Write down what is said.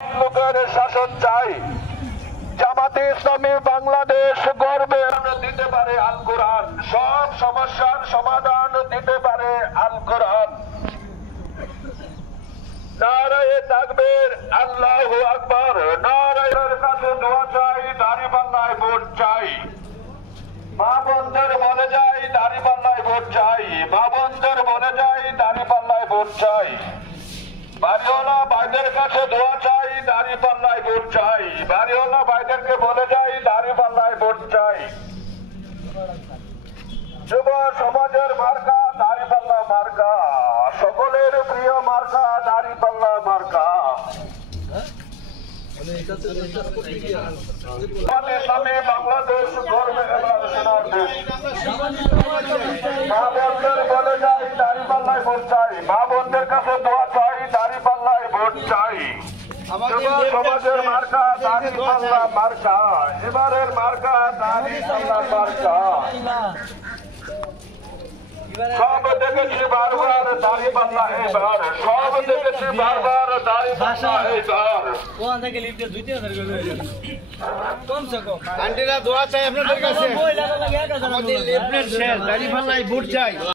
লোকের শাসন চাই। জামাতে ইসলামী বাংলাদেশ গর্বে দিতে পারে আল কোরআন, সব সমস্যার সমাধান দিতে পারে আল কোরআন। নারায়ে তাকবীর, আল্লাহু আকবার। নারায়ের কাছে দোয়া চাই, দাঁড়িপাল্লায় ভোট চাই। মা বোনদের বলে যাই, দাঁড়িপাল্লায় ভোট চাই। মা বোনদের বলে যাই, দাঁড়িপাল্লায় ভোট চাই। বাড়িওয়ালা ভাইদের কাছে দোয়া চাই, দাঁড়িপাল্লায় ভোট চাই। বাড়িওয়ালা ভাইদেরকে বলে যাই, দাঁড়িপাল্লায় ভোট চাই। যুব সমাজের মার্কা দাঁড়িপাল্লা মার্কা, সকলের প্রিয় মার্কা দাঁড়িপাল্লা মার্কা। বাংলাদেশ গর্বে সোনার দেশ। মা বোনদের বলে যাই, দাঁড়িপাল্লায় ভোট চাই। মা বোনদের কাছে দোয়া চাই, দাঁড়িপাল্লায় ভোট চাই। সমাজের মার্কা দাঁড়িপাল্লা মার্কা, এবারের মার্কা দাঁড়িপাল্লা মার্কা। সব দেখেছি বারবার দাঁড়িপাল্লা এবার, সব দেখেছি বারবার দাঁড়িপাল্লা এবার। আন্টিরা দোয়া চাই আপনাদের কাছে, আমাদের লেফটের শেষ দাঁড়িপাল্লায় ভোট চাই।